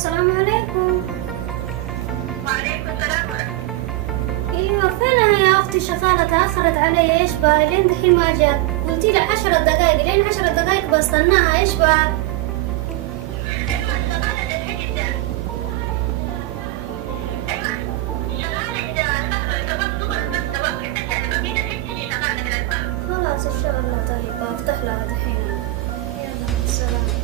السلام عليكم. وعليكم السلام ورحمة الله. ايوه فينها يا اختي؟ شغالة تأخرت علي، ايش بها؟ لين دحين ما جات. قلتي لي 10 دقايق، لين 10 دقايق بستناها، ايش بها؟ أيوة شغالة الحين ده. أيوة شغالة إذا كمان صور بس توقف بس أنا بقيت الحين تجي شغالة من الباب. خلاص ان شاء الله. طيب بفتح لها دحين. يلا مع السلامة.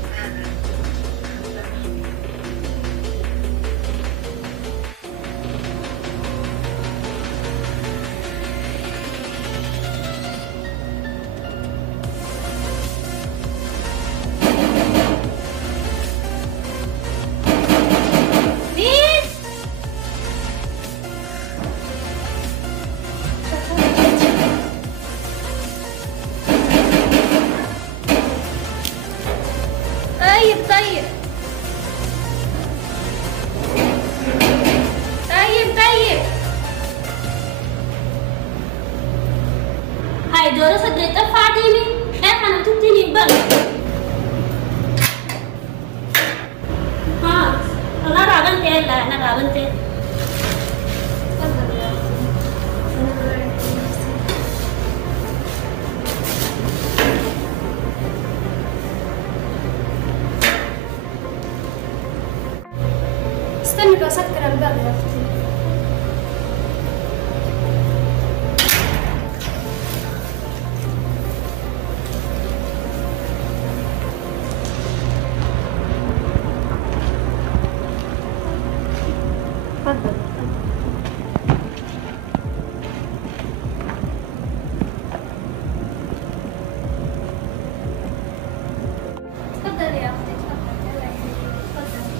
طيب طيب طيب طيب هاي دورة صدق تفعتيني انا تديني بل ها انا رابنتي لا انا رابنتي استني بسكر الباب يا اختي. تفضل. تفضلي يا اختي تفضلي. الله يحييك. تفضلي.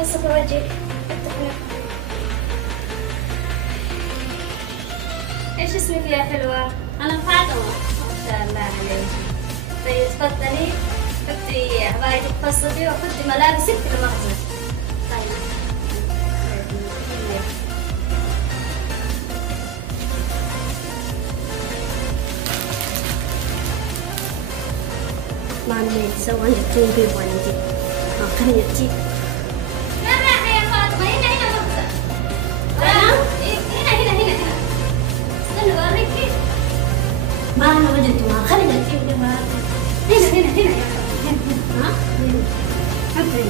بس في وجهك. ايش اسمك يا حلوة؟ أنا فاطمة. ما شاء الله عليك. طيب تفضلي، حطي عبايتك فصلي وحطي ملابسك في المخزن. طيب. ما عندي سوى عندك توبي وعندي خليني أجيب. لا راحة يا فاطمة، هنا مخزن. هنا. استنى بوريك كيف. ما أنا وجدتها خليني أجيب لها. هنا يا فاطمة. ها؟ حطي.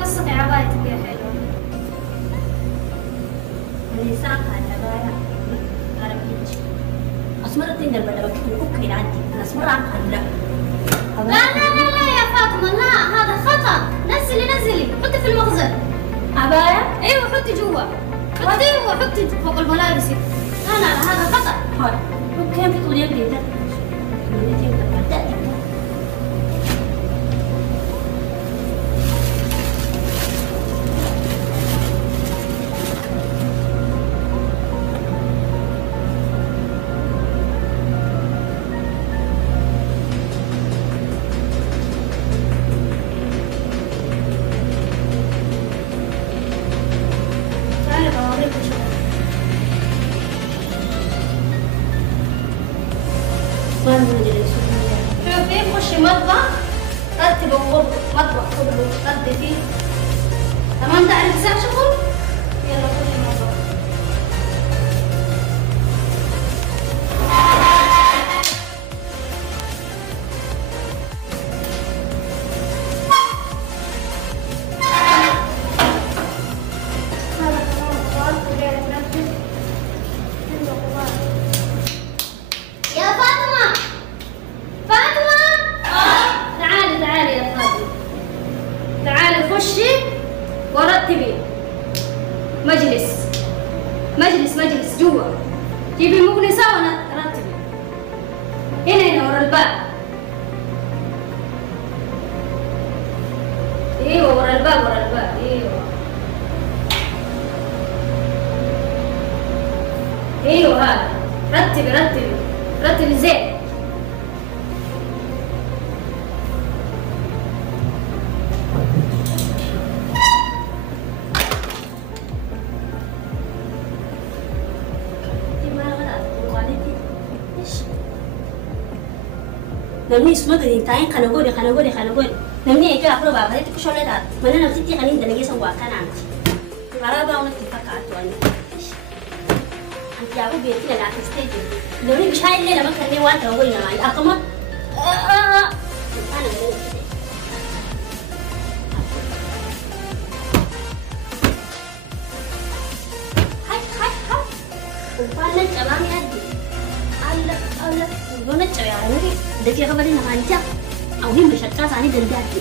قصتي عبايتك يا حلوة. اللي ساقها العباية أنا بيجي. أسمر تندر بدل بكتب أوكي عندي. أنا أسمر عم خلا. لا يا فاطمة، لا هذا خطأ. نزلي حطي في المخزن. عباية؟ ايوه حطي جوا. حطي وحطي فوق الملابس. لا هذا خطأ. هاي. وكم في طول يدي ده؟ من يدي ده. تعالي بوريك شغل. ما ندري شوفي خشي مطبخ، رتبي مطبخ كله رتبي فيه. 18 ساعة شغل. يلا خشي مطبخ. يا فاطمة تعالي يا فاطمة، تعالي خشي ورتبي مجلس جوا. جيبي مكنسة ورتبي. هنا ورا الباب. ايوه ورا الباب ايوه هذا. رتبي زين. namni isuma gadi taa'in kana godhe namni egaa afur baafatee xiqqoo sholle taate mana namtitti kan hin dalageessan waa kanaati karaa baa'uunatti fakkaatu ani anti yaa'u beekti na laafistee jiru namni bishaan illee nama kanneen waan ta'u godhi namaa akkuma kana godhe Umpana cabang ya di, Allah, guna cabang ni, dekat apa ni nama aja, awak ni macam cakap sani dan jadi.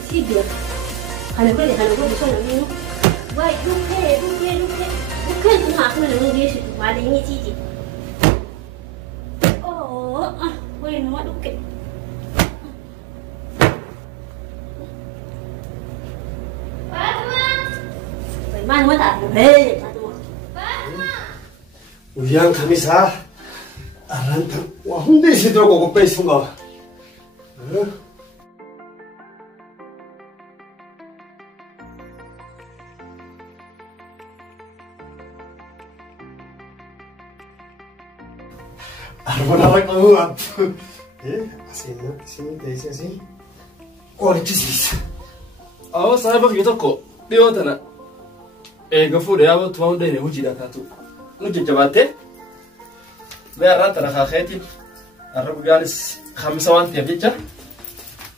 Isi dia, kalau boleh so nak minum, baik duke. Bukan cuma aku nak dia situ, ada ini cici. Oh, boleh nama duke. Mana mana tak? Yang kami sah, arantang, wah hunde situ kok pesung kau. Araba nak kamu apa? Sini desi sini. Oh, cicis. Awas saya bagi tu kok. Dia mana? Gafu dia apa tuan dia ni Hojiin dah tu. Lu jawabte? Biar rata nak khayatin. Araba galis 5 sawan tiap jam.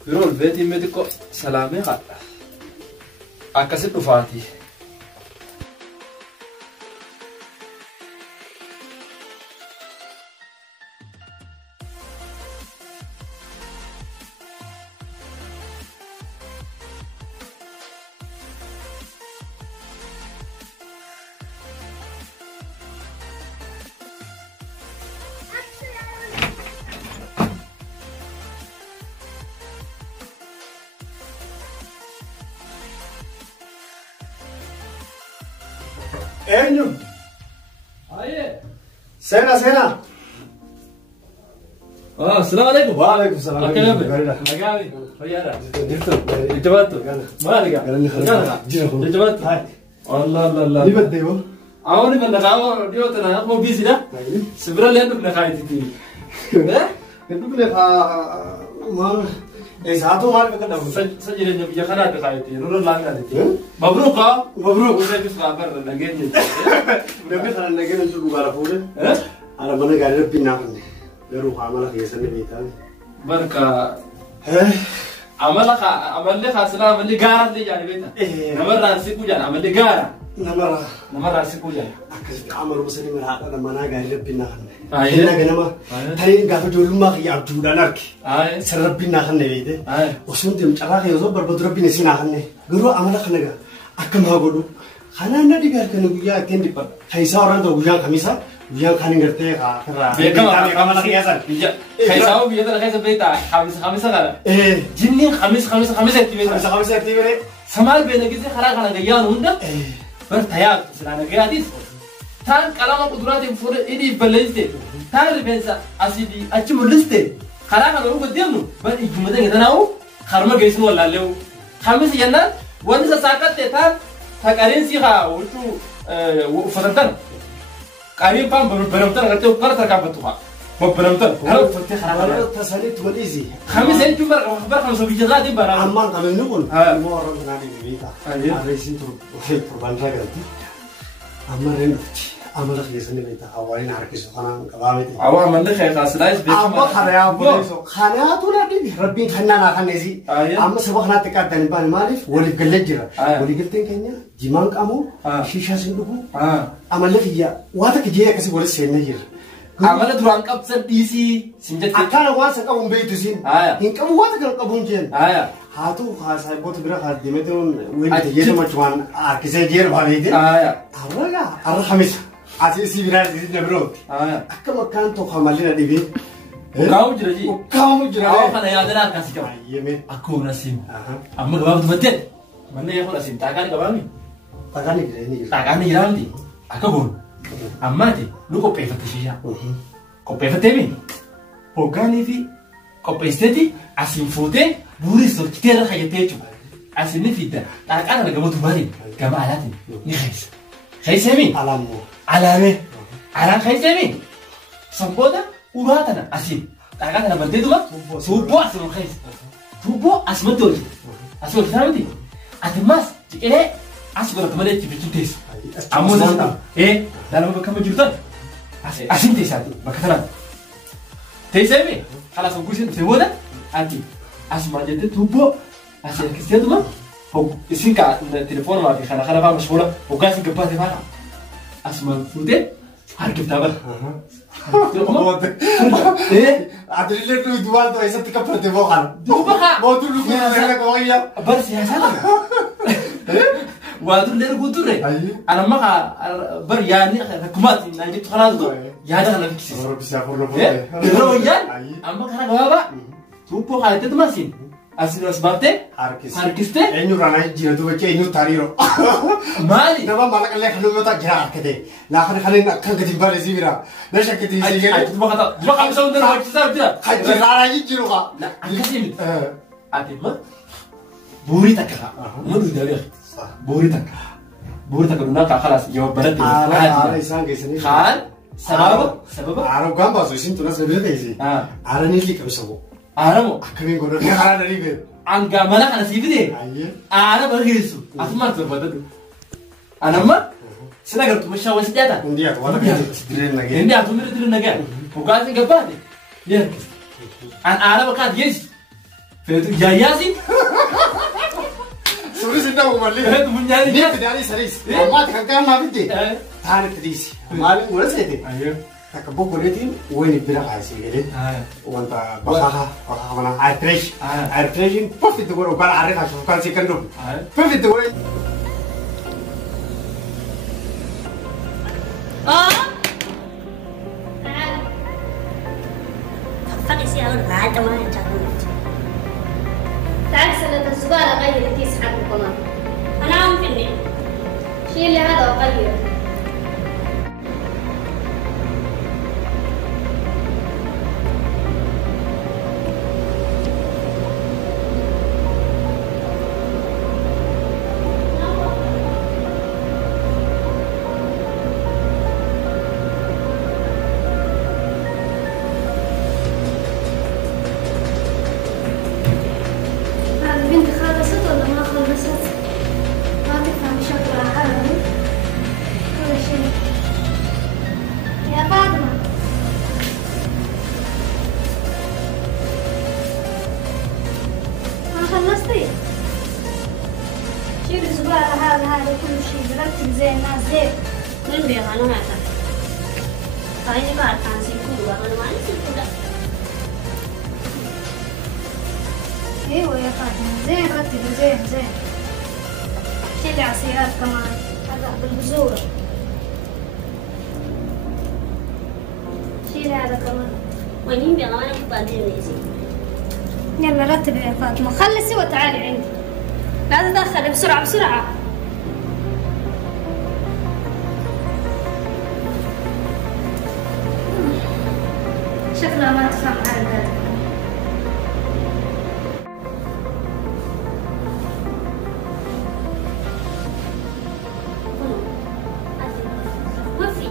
Birol beti mediko salame kah? Akasit tu Fatih. Enyu, Aye. sena. Assalamualaikum. Waalaikumsalam. Agawi. Oyara. Jawabtu. Mana dia? Jawabtu. Allah. Libat dewa. Awak ni benda kau dia tu nak mau busy dah. Sebenarnya tu nak kaya titi. Itu boleh mal. Satu mal kita dah. Saja dia punya kana tu kaya titi. Rurun langgar titi. Mabruk kau. Mabruk. Usai tu sekarang lagi ni. Berapa kali lagi nanti luar pula. Araba mana gari pindah ni. Baru amal kiasan ni kita. Berka. Amalnya khaslah amalnya garam dia jadi beta. Namar rasi pujan amalnya garam. Namar rasi pujan. Akas amal besar ni merata mana gari pindah ni. Ayah. Nak nama. Tadi gafu dulu mak yang juda nak. Ayah. Serap pindah ni itu. Ayah. Usun tim cara kaya tu berbentuk pindah sini nak ni. Guru amal kena ga. Akam hagodu. Khana anda di biar kena gaya tiang dipat. Kaisa orang tu gaya kami sah. Gaya kani ngerti ka. Biar amal kiasan. Kaisa aku biar tu kaisa beta. Khamis sekarang. Jinni khamis itu beta. Khamis itu beta. Samal beta kita khara gaya nunda. Bertayar selana gaya dis. Tan kalau aku durang tim fure ini balance. Tan rebensa asidi acum liste. Khara kalau aku dia nu. Ber ikhmat kita nahu. Kharma gaya semua lalu. Khamis jana. Wani sesakat tan. Thakarin sih kau itu fatantan. Kami pam beramtan kerja ukar terkabat tuh pak. Beramtan. Kalau fakir khara. Kalau tersari tu easy. Khamis ini cuma kamu sebiji saja barang. Aman kami ni pun. Semua orang kena di beta. Ada situ perbandingan kerja. Amal kiasan ni beta. Awalnya narkis orang kawam itu. Awal mana kayak khaslah itu. Apa khara apa itu? Khara tu nanti Rabbi khana nak khana sih. Amma sebab khana tekat dan pan malif. Wali gelaj jira. Wali gelaj kayaknya. Jimang kamu. Shisha sinduku. Amal dia. Wah tak dia kasih wali sen aja. Amal durang kap sedisi. Sinjat. Akar wah sekarang umbe itu sin. Ingkam wah tak kabunjen. Hatu khas bot berak hati demi tu wali dia macam kisah dia balik itu. Araba khamis. Asal si viral di sini bro. Akam makan tu khamalin ada di. Kau jadi. Kau jadi. Kau kan ayah ada kasih kau. Iya men. Aku nasim. Amma kau tu betul. Mana yang aku nasim? Takkan kau ni. Takkan ni. Takkan ni jalan di. Aku pun. Amma di. Lu kau pefat sih ya. Kau pefat ni. Hogan ni. Kau pesteti. asin fuutee buurii sochitee irra hayyatee jechuudha. Asin ni fidda dhaaqaan argamu dubarii gama alaatiin ni keessa. Keesseemi? Alaammoo. Alaamee. Alaan keesseemi? Sanboota uraa tana asin dhaaqaa tana bantee duba tuubboo asuma keessa. Tuubboo asumatti hojii. Asuma hojjetaa miti. Ati maas ciqilee as godhatu malee itti biqiltuu teessu. Ammoo sana dhalama bakka amma jirtan asin teessaati bakka sanaan. Teesseemi? Haala sun guusin dhufee booda ati asuma jettee tuubboo asii harkistee duba isin kaa telefoonumaa fi kana fa'aa mashmuula hoggaa isin gabbaate fa'aa asuma fuutee harkiftaa bara. Adillee nuti waan ta'e isatti kaffarte booqan. Duuba kaa. Mootuu lubbuu irra qooyya. Bara siyaasaa kana. Waa tullee arguu turre. Anamma kaa bar yaadni rakkumaatti naan jettu kanaatu ta'u yaada kana fikkisiisa. Rabbisaa furna fuudhee. Yeroo wayyaan amma kana gabaabaa tuubboo kaayyattee tumaasiin. Asii as baaftee harkistee eenyurraa na jijjiiratu bakkee eenyu taariiroo. maali? Nama maalaqallee kan yoo ta'u jira harkatee laafana kanneen akka gadi bareesii bira na shakkiti isii galee. Duba qabisa hundi rakkisaa jira. Kan jiraaraa jijjiiru kaa. Akkasii miti. Ati ma buurii takka kaa. Ma duudaa beeku. Buurii takka. Buurii takka dunaa kaa khalaas yoo baratti. Haala isaan geessanii. Kaan sababa. Haala ugaan baasu isin tunas na bira teessee. Haala ni liqamsamu. Araba akkamiin godhanii haala dhalii beeku. Anga mana kana sii fide. Araba geessu. Asumaan torbatu. Anamma sina gartuu mashaa wasi dhiyaata. Indiyaatu waan akkasii dirreen nagee. Indiyaatu mira dirreen nagee. Hoggaasni gabbaate. Yeerkis. An araba kaat geessi. Feetu yaayyaasi. Sunis hin dhabu mallee. Feetu bunyaani. Ni fidaanis sanis. Ammaati kan kaan naaf itti. Taani fidisi. Maaliin godha seete. Takka bokkoleetiin wayni bira kaasee galee wanta bakaha mana airtreeshin perfect godhu kan arre kaasuu kan si kan dhufu perfect godhu. فقط سيارة بعد ما يجعلون تعال سنة الزبالة غير كيس حق القمر. أنا عم فيني شيل لي هذا وغير. خلصتي؟ شيل الزبالة هذا كل شيء رتب زين ناس زين. من بيها أنا ما أعرف. هاي بعد كان سيكون وأنا ما نسيكون لا. ايوه يا فاطمة زين رتب زين. شيل عصيرات كمان هذا بالبذور. شيل هذا كمان. وين بيها أنا بعدين نسي. يلا رتب يا فاطمة خلصي وتعالي عندي. لا تدخلي بسرعة. شكلها ما تفهم هذا. ما في.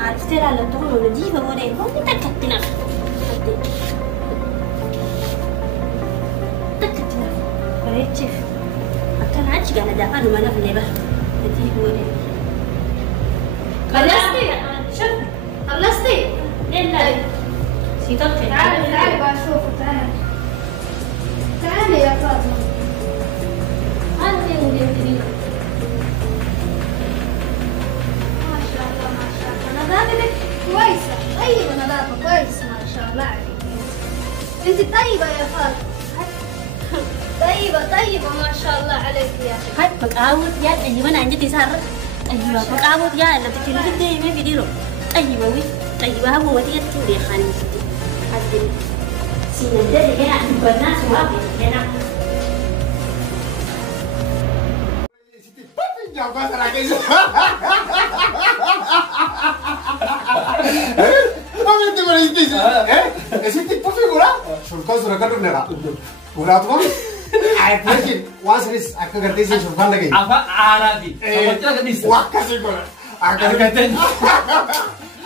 عرفتي لا لو تقولوا نجيبه ولا يكون تكتنا. بريت شيف. أكان عايش قاعد دافع له ملف اللي به. نجيبه ولا. خلصتي؟ شوف خلصتي؟ لا. سيطرت. تعالي بقى شوفوا تعالي يا فاطمة. هذا خير من ما شاء الله نظافتك كويسة طيبة نظافة كويسة ما شاء الله عليك. انت طيبة يا فاطمة. طيبة ما شاء الله عليك يا أخي. هاي مقاوط يا أيوة أنا عندي سارة. أيوة مقاوط يا اللي تكلم كده ما في ديرو. أيوة وي طيبة هو ودي تقولي خاني. هذي سينا ده جاي عند الناس وابي هنا. Jangan lagi. Apa itu بريستيس اسيتي بوفي غورا شركه زرا كدنا غورا تو اكيد واسريس اكغرتيس شوفان لغي apa arabi sama gadis واكاسي غورا agargaten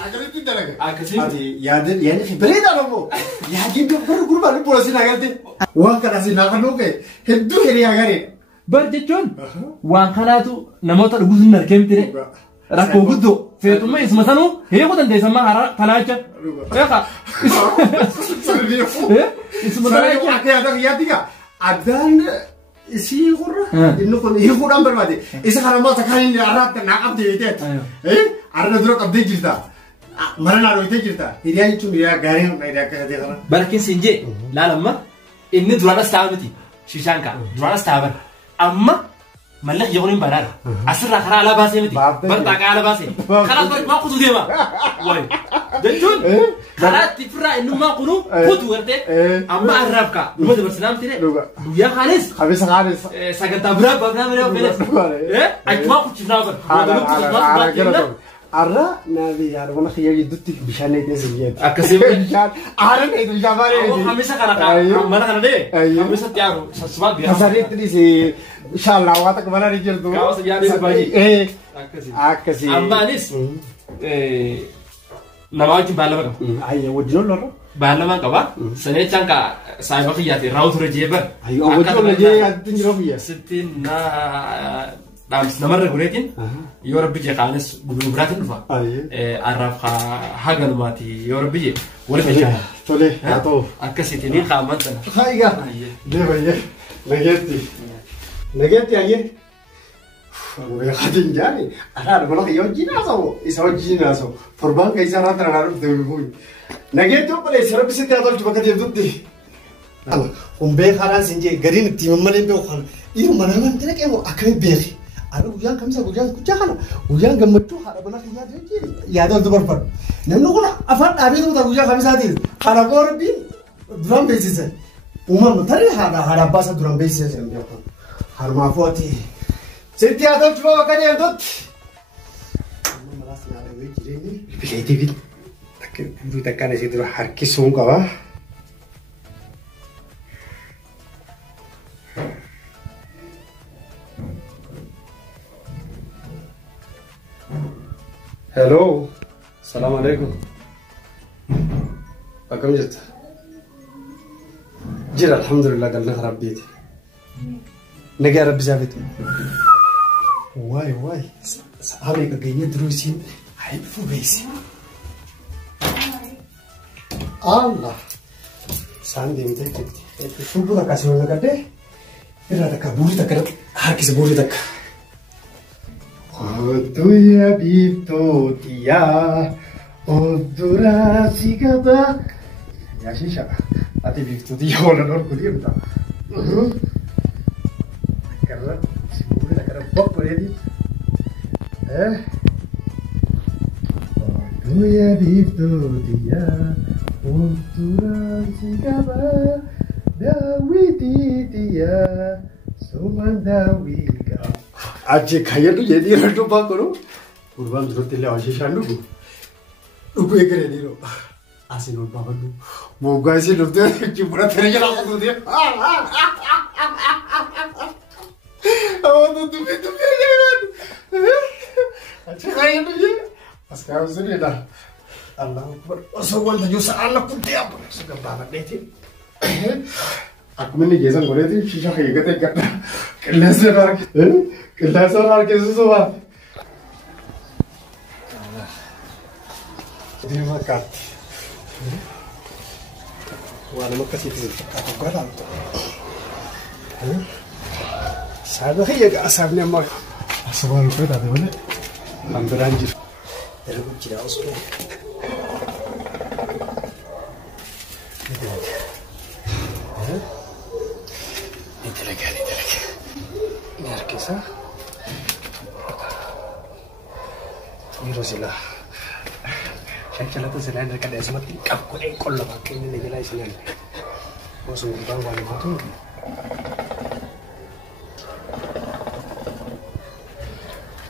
اكريتي دلغ akasi ادي ياد يعني في بريد انا يا جيب غور بالو بولسي ناغلتي واكاسي ناغلوكي هدو هري اغاري barjechuun waan kanaatu namoota dhuguun narkeemtire rakkoo guddoo feetummaa isma sanuu heeku dandeessammaa hara kanaacha eeqa isma kanaacha akka yaada yaadiga adaan isii gurra inni kun hiikuudhaan barbaade isa kana maal takkaan inni arraatti naa qabdee jeetet arra dura qabdee jirta mara naa dhoytee jirta hiriyaa jechuun hiriyaa gaarii hiriyaa akka jedhee kana barakin sinjee laalamma inni duraanas ta'a miti shishaan kaa duraanas ta'a bara amma ملك يغني برار أسرع خلا على باسه متي برتاق على باسه خلاص ما قدو ديما واي دجون خلاص تفرع إنه ما قنو قدو ورده أما أرابك نمد برسلام ترى بيا خالص خبيث خالص سكت أبراب بابنا مريو فلس أجمع كل شيء نابر أرا نبي يا رب أنا خيالي دوتك بشانة تزيد أكسب بشان أرا نيت بجامعة أو خمسة كنا ما أنا ده خمسة تيارو سبعة بيا كسرت تريسي إن شاء الله واتك بنا رجال تو كاوس يعني سباجي أكسي أمبانيس نماذج بالما أيه وديون لورا بالما كبا سنة كانك سايبا خياتي راوت رجيبا أيه وديون لجيه أنتين روبيا ستين دامس نمر رجولتين يورب بيجي خالص بمبراتين فا عرف حاجة نماتي يورب بيجي ولا بيجي تولي هاتو أكسيتني خامتنا هايجا ليه بيجي نجتي أيه ويخدين جاني أنا أقول لك يوجي ناسو يسوي ناسو فربان كيسا راتنا نعرف تبيبوي نجتي وبلا يسرب بسيطة هذول تبغى تجيبتي أنا بيخ خلاص إنجي قرين تيمملين بيوخان إيه منامن تلك إيه أكمل بيخي أنا ويان كم سا ويان كذا خلا ويان قمتو هذا بنا خيار يجي يادل دبر فر نمنو كنا أفراد أبي تو ويان خمسة دين خلا قربين درام بيسيسه وما متري هذا باسا درام بيسيسه بيوخان هرما فوتي ستي هذا شو كاني أنتوت ملاص نعرف ويجريني بلادي بيت لكن بيتا كان يصير حركي سونغا هلو السلام عليكم أكم جت جرى الحمد لله قلنا خراب بيتي نجي رب زافت واي صحابي كجيني دروسين حيفو بيسي الله ساندي متى شو بقى كاسيون كده إذا تكبوري تكرر هركز بوري تك Oduya bitotia odura sigada ya shisha ati bitotia wala nor kuliya bita karra sigura karra pop ready oduya bitotia odura sigada dawititia sumandawika Aje kaya tu jadi ratu pak koro, urban terus tile asyik shandu ku, upu ekere ni ro, asin urban tu, moga asin tu cipura terus jalan tu dia, awak tu jangan, aje kaya tu je, pas kau sini dah, Allah akbar, asal tu jual anak pun tiap, sudah banget deh tu. Aku ni jason boleh tu, sisa kaya kita kata, kelas orang kesusu apa? Terima kasih. Wah, nama kasih tu. Aku kalah. Saya dah ya asapnya mau. Asal lupa dah mana? Hampir anjir. Terus kita usut. Ini lagi. Biar kisah. Mirosila. Saya tu selain dekat dia semua tingkap kau engkol lah pakai ini lagi lagi selain. Kau sungguh bang wali tu.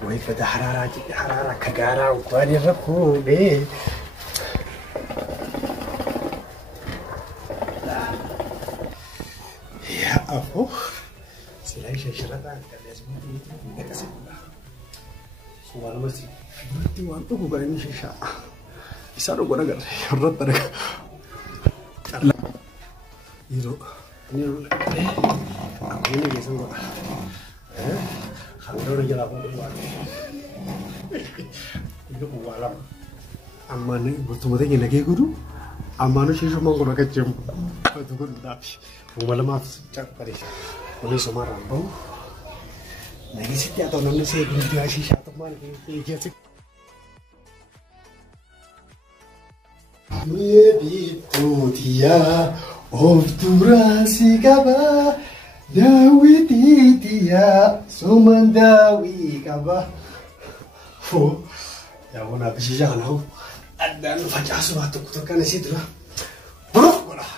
Woi pada harara kagara, upah dia rapu deh. يا أبو سلاي شجرة كان لازم يتكسر سوال مسي berarti waktu gue ini sisa bisa dong gue dengar rot ada itu ini aku ini biasa gue kalau udah jalan aku buat itu bualam aman nih butuh mati gini kayak gue tuh aman sih cuma gue pakai jam itu gue tapi malam apa cak tadi ini semua rampung lagi sih atau nanti saya belum dikasih satu mana kayak sih Begitu dia obturasi kaba Dawi dia sumandawi kaba ya mau nabi sih jangan aku ada lu baca suatu kutukan di situ lah buruk lah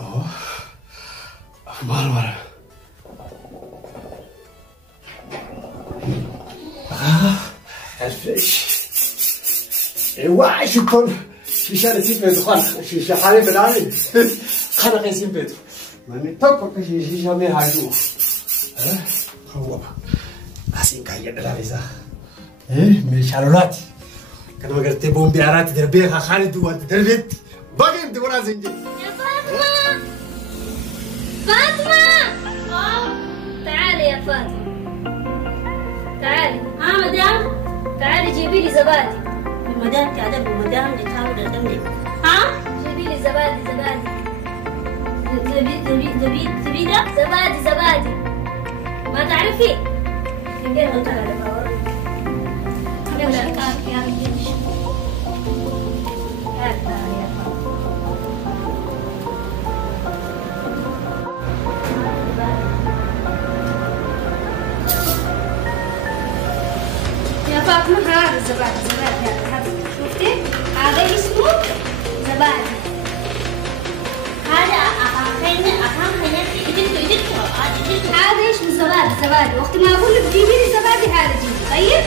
oh mal واحد شكون شيشة سيمبل خان شيشة حالي بناني خان غير سيمبل ماني توك شيشة مي هاجو هو أسين كاية دلاليزا مي شارلوت كانوا قلت بومبي عرات دربيها خالد وانت دربيت باقي انت ورا زنجي يا فاطمة تعالي يا فاطمة تعالي مدام تعالي جيبي لي زبادي المدام تعال المدام نتعاود الدم جيبي لي زبادي زبيدة زبادي ما تعرفي فنجان انت على باور يلا كارك يا رجل يا فاطمة هذا زبادي هذا شفتي هذا اسمه زبادي هذا أهم هذا ايش زبادي وقت ما اقول لك جيبي لي زبادي هذا جيبي طيب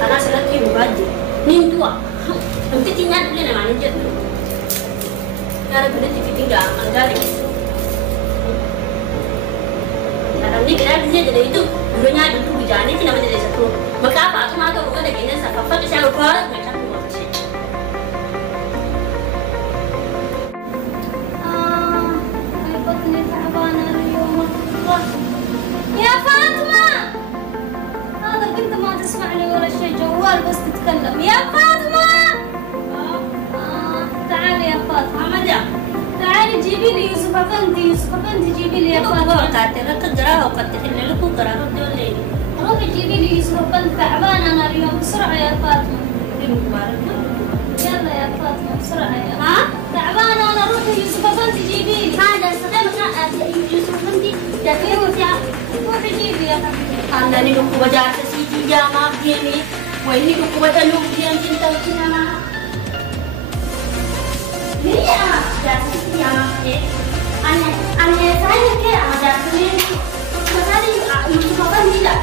karena saya lagi baju nih dua nanti tinggal dulu nih mana jadi cara beli TV tinggal ada lagi cara ini kira dia jadi itu dulunya itu bijanya sih namanya jadi satu maka apa aku mau bukan lagi ini saya kapan saya lupa macam macam بطني تعبانة اليوم يا فاطمة هذا البنت ما تسمعني ولا شيء جوال بس تتكلم يا فاطمة تعالي يا فاطمة مدام تعالي جيبي لي يوسف أفندي جيبي لي يا فاطمة كاتلك القراءة وقتل لك القراءة دول روحي جيبي لي يوسف أفندي تعبانة أنا اليوم بسرعة يا فاطمة يلا يا فاطمة بسرعة يا تعبانة أنا روحي يوسف أفندي جيبي لي هذا استخدام يوسف أفندي روحي جيبي يا حبيبي أنا نلوك وجاءت سيدي جامع بيني وإني لوك وجلوك بيان جنتا وكنا Biyyaa jaarsitti yaamamtee ani saayii kee jaarsileen masaali yuutuba afandiidha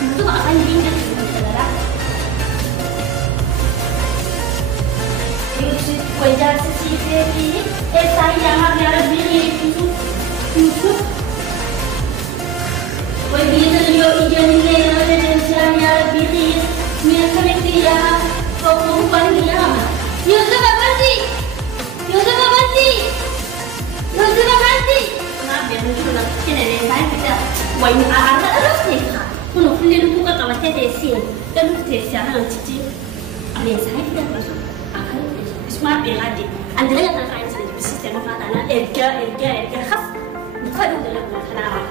yuutuba afandiin jedhu dalagaa way jaarsisiitee fi saayii yaamaaf yaa rabbii yuutub way biyya yoo ijaanillee nama deddeebisaan yaa rabbii mi'a kamitti yaa fokkoo bani yaama yuutuba afanti Yusuf Abandi. Kenapa dia muncul lagi? Kena dia saya kita. Wah ini ada terus nih. Kuno kulit lu buka kamar tesi. Dan lu tesi orang cici. Ada saya kita terus. Akan semua berada. Anda yang tak kain saja sistem makanan. Erga khas. Bukan dalam makanan.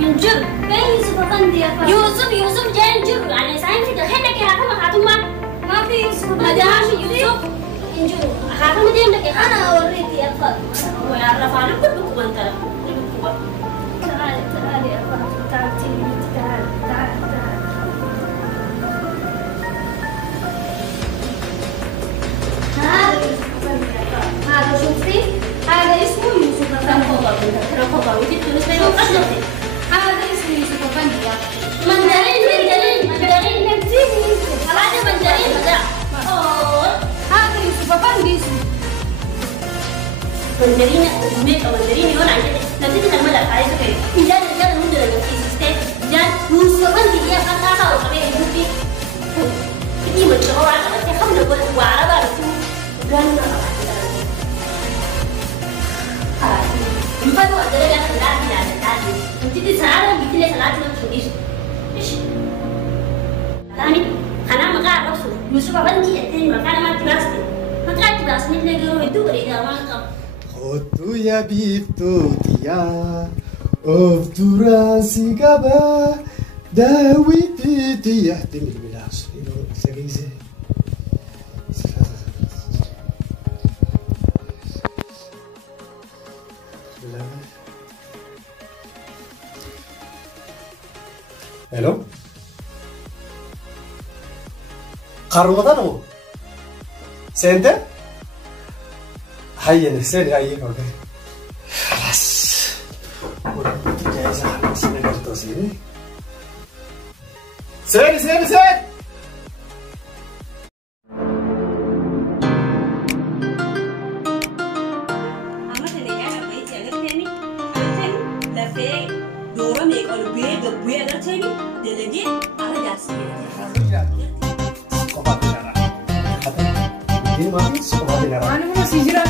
ينجر كاين يوسف افندي يا فندم يوسف جاي ينجر يعني ساين في دخلك يا حكم خاتم ما في يوسف ما داش يوسف ينجر خاتم دي لك انا اوريك يا فندم ويعرف على كلكم انت تعالي يا فندم تعالي هذا شوفي هذا اسمه يوسف افندي ترى ودي تونس بين وقصدتي هذا اسمه يوسف افندي مندرين هذا مندرين هذا يوسف افندي اسمه مندرين يقول عن كده نبتدي نعمل عايزه كده اذا المدن اللي في سيستم جان يوسف افندي يا خلاص وقبل يوسف دي متجوه على خمسه نقول وعربه قالنا يفضل أدري أنا ثلاثة على ثلاثة أنت تساعد قلت لي ثلاثة ما تقوليش إيش ثاني أنا ما قاعد أقصد يوسف أبندي الثاني مكان ما تباستي ما قاعد تباستني تلاقيه يدور إذا ما قام خدو يا بيتوتيا أفطر سيجابا داوي تيتيا تمر بلاش سريزة Hello? Karumada mı? Sende? Hayır, sen hayır orada. Halas. Udah kayak sana sini kertas sini. Sen. Ini masih sekolah di Araba. Mana masih jiran